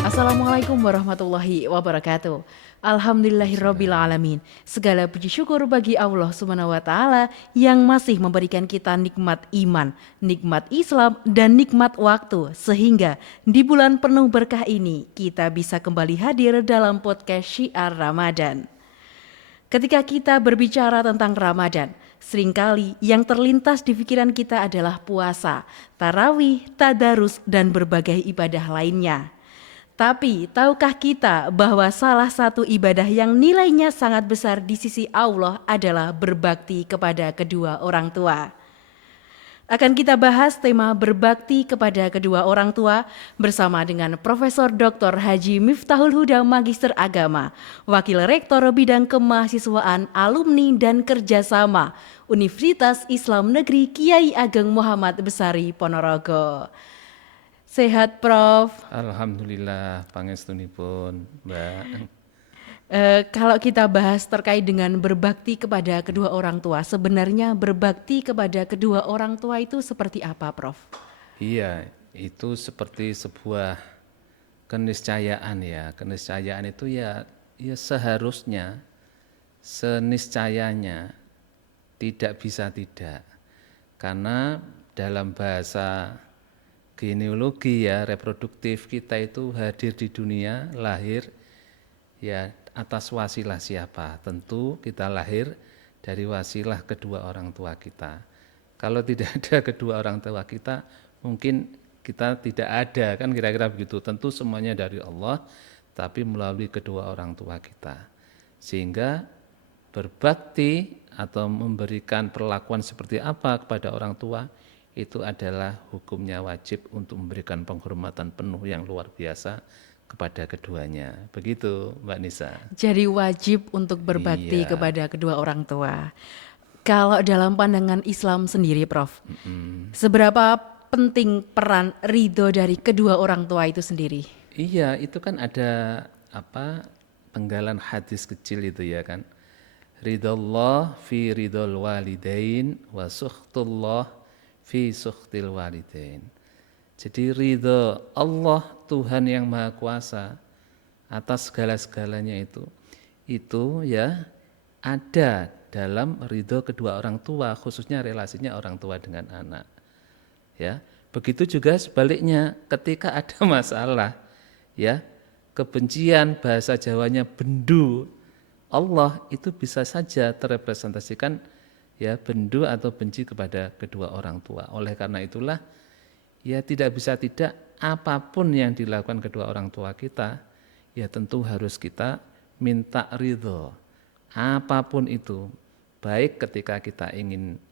Assalamualaikum warahmatullahi wabarakatuh. Alhamdulillahirabbil alamin. Segala puji syukur bagi Allah Subhanahu wa taala yang masih memberikan kita nikmat iman, nikmat Islam dan nikmat waktu sehingga di bulan penuh berkah ini kita bisa kembali hadir dalam podcast Syiar Ramadan. Ketika kita berbicara tentang Ramadan, seringkali yang terlintas di pikiran kita adalah puasa, tarawih, tadarus, dan berbagai ibadah lainnya. Tapi tahukah kita bahwa salah satu ibadah yang nilainya sangat besar di sisi Allah adalah berbakti kepada kedua orang tua? Akan kita bahas tema berbakti kepada kedua orang tua bersama dengan Profesor Dr. Haji Miftahul Huda Magister Agama, Wakil Rektor Bidang Kemahasiswaan, Alumni dan Kerjasama Universitas Islam Negeri Kiai Ageng Muhammad Besari Ponorogo. Sehat Prof? Alhamdulillah, pangestunipun, Mbak. Kalau kita bahas terkait dengan berbakti kepada kedua orang tua, sebenarnya berbakti kepada kedua orang tua itu seperti apa, Prof? Iya, itu seperti sebuah keniscayaan ya. Keniscayaan itu ya seharusnya, seniscayanya tidak bisa tidak. Karena dalam bahasa genealogi ya, reproduktif kita itu hadir di dunia, lahir ya atas wasilah siapa? Tentu kita lahir dari wasilah kedua orang tua kita. Kalau tidak ada kedua orang tua kita, mungkin kita tidak ada, kan kira-kira begitu. Tentu semuanya dari Allah, tapi melalui kedua orang tua kita. Sehingga berbakti atau memberikan perlakuan seperti apa kepada orang tua, itu adalah hukumnya wajib untuk memberikan penghormatan penuh yang luar biasa kepada keduanya. Begitu Mbak Nisa. Jadi wajib untuk berbakti Iya. kepada kedua orang tua. Kalau dalam pandangan Islam sendiri, Prof, seberapa penting peran ridho dari kedua orang tua itu sendiri? Iya, itu kan ada penggalan hadis kecil itu ya kan. Ridallah fi ridol walidain wa sukhtullah fi sukhtil walidain. Jadi ridho Allah Tuhan yang Maha Kuasa atas segala-segalanya itu ya ada dalam ridho kedua orang tua, khususnya relasinya orang tua dengan anak. Ya, begitu juga sebaliknya ketika ada masalah, ya kebencian bahasa Jawanya bendu, Allah itu bisa saja terrepresentasikan ya bendu atau benci kepada kedua orang tua. Oleh karena itulah ya tidak bisa tidak apapun yang dilakukan kedua orang tua kita, ya tentu harus kita minta ridho. Apapun itu, baik ketika kita ingin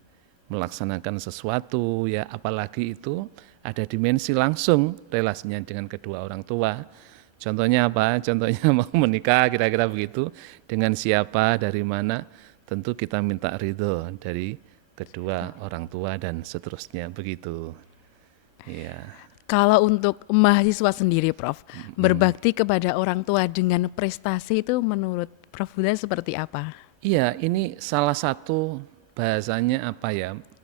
melaksanakan sesuatu, ya apalagi itu ada dimensi langsung relasinya dengan kedua orang tua. Contohnya apa? Contohnya mau menikah kira-kira begitu, dengan siapa, dari mana, tentu kita minta ridho dari kedua orang tua dan seterusnya begitu. Iya. Kalau untuk mahasiswa sendiri, Prof, berbakti kepada orang tua dengan prestasi itu menurut Prof Huda seperti apa? Iya, ini salah satu bahasanya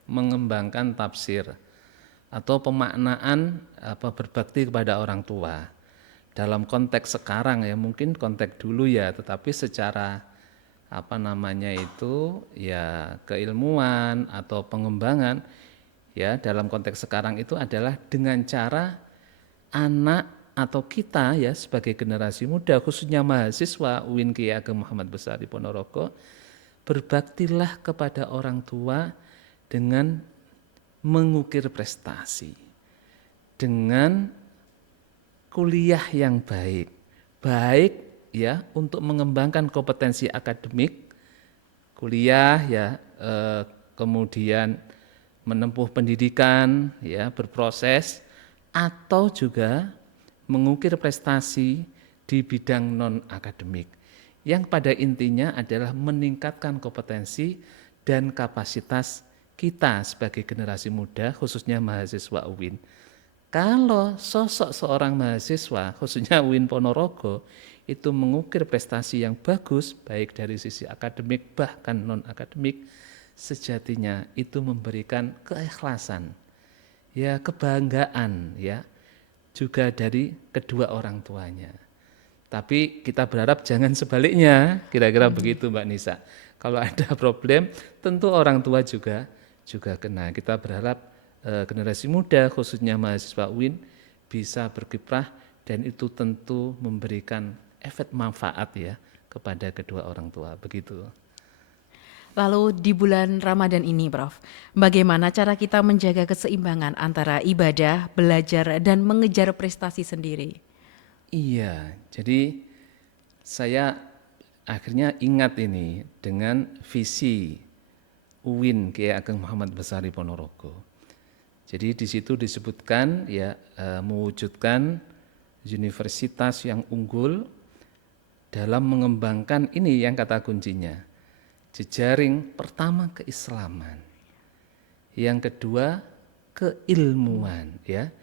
mengembangkan tafsir atau pemaknaan berbakti kepada orang tua. Dalam konteks sekarang ya, mungkin konteks dulu ya, tetapi secara keilmuan atau pengembangan ya dalam konteks sekarang itu adalah dengan cara anak atau kita ya sebagai generasi muda khususnya mahasiswa UIN Kiai Ageng Muhammad Besari Ponorogo berbaktilah kepada orang tua dengan mengukir prestasi, dengan kuliah yang baik ya untuk mengembangkan kompetensi akademik, kuliah ya kemudian menempuh pendidikan, ya berproses, atau juga mengukir prestasi di bidang non-akademik. Yang pada intinya adalah meningkatkan kompetensi dan kapasitas kita sebagai generasi muda, khususnya mahasiswa UIN. Kalau sosok seorang mahasiswa, khususnya UIN Ponorogo, itu mengukir prestasi yang bagus, baik dari sisi akademik bahkan non-akademik, sejatinya itu memberikan keikhlasan ya kebanggaan ya juga dari kedua orang tuanya. Tapi kita berharap jangan sebaliknya, kira-kira begitu Mbak Nisa. Kalau ada problem, tentu orang tua juga kena. Kita berharap generasi muda, khususnya mahasiswa UIN, bisa berkiprah dan itu tentu memberikan efek manfaat ya kepada kedua orang tua. Begitu. Lalu di bulan Ramadan ini, Prof, bagaimana cara kita menjaga keseimbangan antara ibadah, belajar, dan mengejar prestasi sendiri? Iya, jadi saya akhirnya ingat ini dengan visi UIN Kiai Ageng Muhammad Besari Ponorogo. Jadi di situ disebutkan ya mewujudkan universitas yang unggul dalam mengembangkan ini yang kata kuncinya. Jejaring pertama keislaman. Yang kedua keilmuan ya.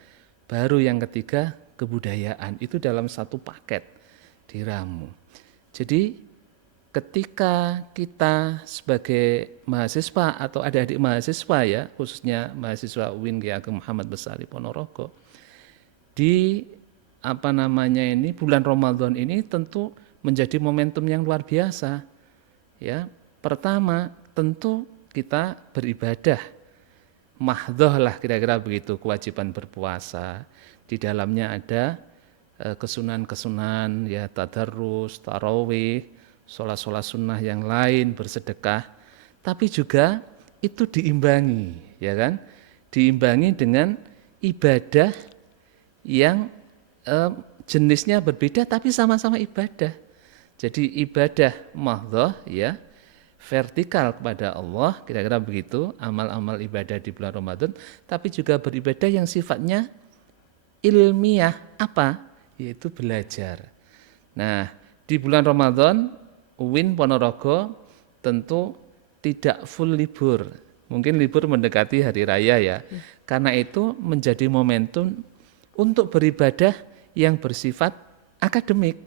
Baru yang ketiga kebudayaan, itu dalam satu paket diramu. Jadi ketika kita sebagai mahasiswa atau adik-adik mahasiswa ya, khususnya mahasiswa UIN Kiai Ageng Muhammad Besari Ponorogo, di bulan Ramadan ini tentu menjadi momentum yang luar biasa. Ya, pertama tentu kita beribadah mahdhoh lah kira-kira begitu, kewajiban berpuasa. Di dalamnya ada kesunan-kesunan ya, tadarrus, tarawih, sholat-sholat sunnah yang lain, bersedekah, tapi juga itu diimbangi, ya kan? Diimbangi dengan ibadah yang jenisnya berbeda tapi sama-sama ibadah. Jadi ibadah mahdhoh ya, vertikal kepada Allah, kira-kira begitu, amal-amal ibadah di bulan Ramadan, tapi juga beribadah yang sifatnya ilmiah, apa? Yaitu belajar. Nah, di bulan Ramadan UIN Ponorogo tentu tidak full libur, mungkin libur mendekati hari raya ya. Karena itu menjadi momentum untuk beribadah yang bersifat akademik,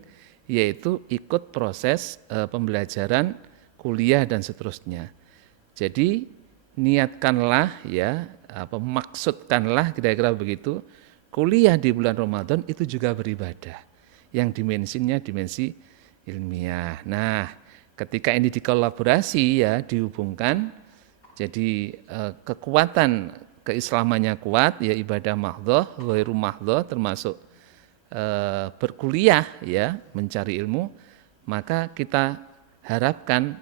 yaitu ikut proses pembelajaran kuliah dan seterusnya. Jadi niatkanlah ya, maksudkanlah kira-kira begitu, kuliah di bulan Ramadan itu juga beribadah, yang dimensinya dimensi ilmiah. Nah, ketika ini dikolaborasi ya, dihubungkan, jadi kekuatan keislamannya kuat ya, ibadah mahdhoh, ghairu mahdhoh, termasuk berkuliah ya, mencari ilmu, maka kita harapkan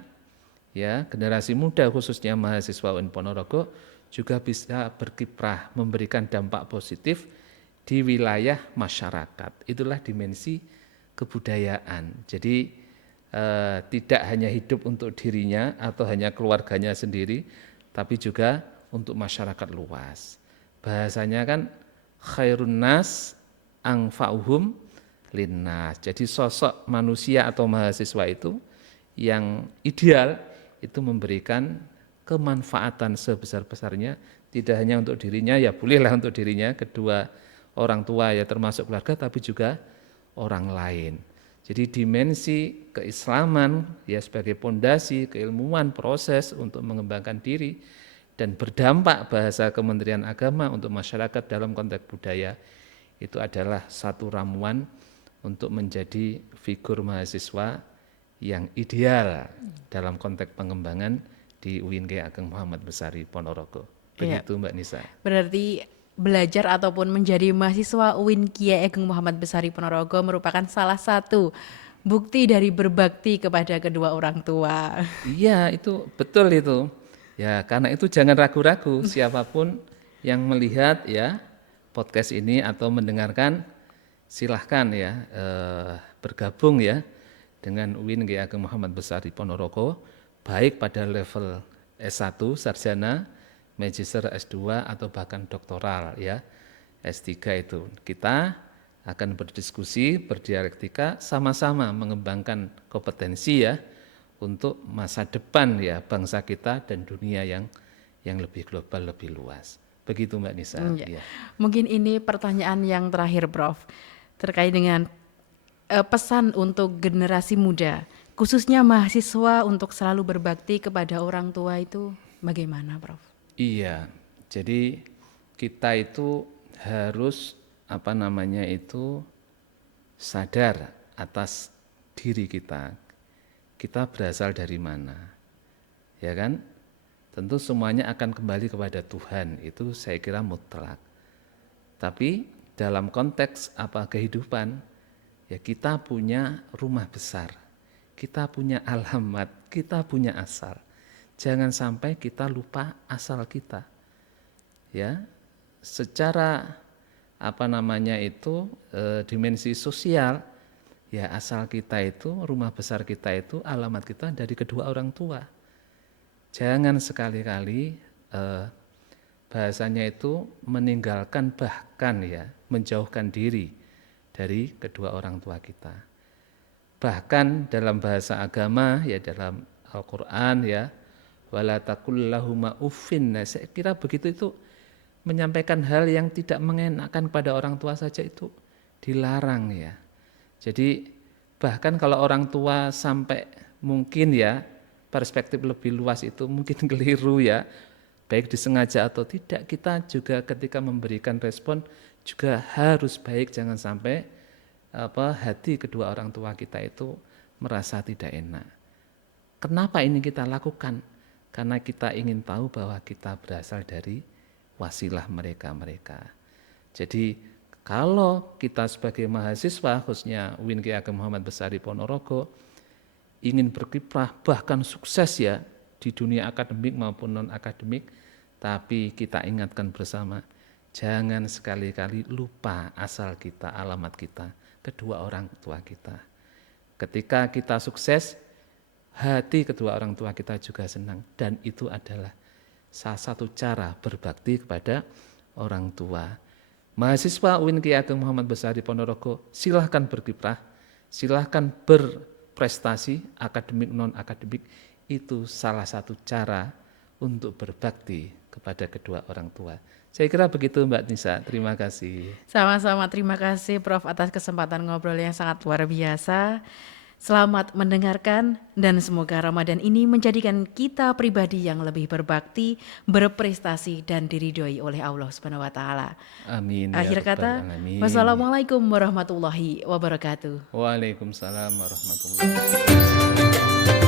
ya generasi muda khususnya mahasiswa UIN Ponorogo juga bisa berkiprah, memberikan dampak positif di wilayah masyarakat. Itulah dimensi kebudayaan. Jadi tidak hanya hidup untuk dirinya atau hanya keluarganya sendiri, tapi juga untuk masyarakat luas. Bahasanya kan khairun nas anfa'uhum linnas. Jadi sosok manusia atau mahasiswa itu yang ideal itu memberikan kemanfaatan sebesar-besarnya, tidak hanya untuk dirinya, ya bolehlah untuk dirinya, kedua orang tua ya termasuk keluarga, tapi juga orang lain. Jadi dimensi keislaman ya sebagai pondasi keilmuan proses untuk mengembangkan diri dan berdampak bahasa Kementerian Agama untuk masyarakat dalam konteks budaya, itu adalah satu ramuan untuk menjadi figur mahasiswa yang ideal dalam konteks pengembangan di UIN Kiai Ageng Muhammad Besari Ponorogo. Begitu Mbak Nisa. Berarti belajar ataupun menjadi mahasiswa UIN Kiai Ageng Muhammad Besari Ponorogo merupakan salah satu bukti dari berbakti kepada kedua orang tua. Iya, itu betul itu. Ya, karena itu jangan ragu-ragu siapapun yang melihat ya podcast ini atau mendengarkan, silahkan ya bergabung ya dengan UIN Kiai Ageng Muhammad Besari Ponorogo, baik pada level S1 sarjana, magister S2 atau bahkan doktoral ya, S3 itu. Kita akan berdiskusi, berdialektika, sama-sama mengembangkan kompetensi ya untuk masa depan ya bangsa kita dan dunia yang lebih global, lebih luas. Begitu Mbak Nisa. Ya. Mungkin ini pertanyaan yang terakhir Prof, terkait dengan pesan untuk generasi muda, khususnya mahasiswa untuk selalu berbakti kepada orang tua itu bagaimana Prof? Iya, jadi kita itu harus sadar atas diri kita. Kita berasal dari mana? Ya kan? Tentu semuanya akan kembali kepada Tuhan, itu saya kira mutlak. Tapi dalam konteks kehidupan, ya kita punya rumah besar, kita punya alamat, kita punya asal. Jangan sampai kita lupa asal kita. Ya, secara dimensi sosial, ya asal kita itu, rumah besar kita itu, alamat kita dari kedua orang tua. Jangan sekali-kali bahasanya itu meninggalkan, bahkan ya menjauhkan diri dari kedua orang tua kita. Bahkan dalam bahasa agama, ya dalam Al-Quran, ya wala taqul lahuma uffin. Nah, saya kira begitu itu menyampaikan hal yang tidak mengenakan pada orang tua saja itu dilarang ya. Jadi bahkan kalau orang tua sampai mungkin ya perspektif lebih luas itu mungkin keliru ya, baik disengaja atau tidak, kita juga ketika memberikan respon juga harus baik, jangan sampai hati kedua orang tua kita itu merasa tidak enak. Kenapa ini kita lakukan? Karena kita ingin tahu bahwa kita berasal dari wasilah mereka. Jadi kalau kita sebagai mahasiswa, khususnya UIN Kiai Ageng Muhammad Besari Ponorogo, ingin berkiprah bahkan sukses ya di dunia akademik maupun non akademik, tapi kita ingatkan bersama, jangan sekali-kali lupa asal kita, alamat kita, kedua orang tua kita. Ketika kita sukses, hati kedua orang tua kita juga senang, dan itu adalah salah satu cara berbakti kepada orang tua. Mahasiswa UIN Kiai Ageng Muhammad Besari Ponorogo, silahkan berkiprah, silahkan berprestasi, akademik non akademik, itu salah satu cara untuk berbakti kepada kedua orang tua. Saya kira begitu Mbak Nisa, terima kasih. Sama-sama, terima kasih Prof atas kesempatan ngobrol yang sangat luar biasa. Selamat mendengarkan dan semoga Ramadan ini menjadikan kita pribadi yang lebih berbakti, berprestasi dan diridhoi oleh Allah Subhanahu wa taala. Amin. Akhir ya kata, Rabbal Alamin. wassalamualaikum warahmatullahi wabarakatuh. Waalaikumsalam warahmatullahi wabarakatuh.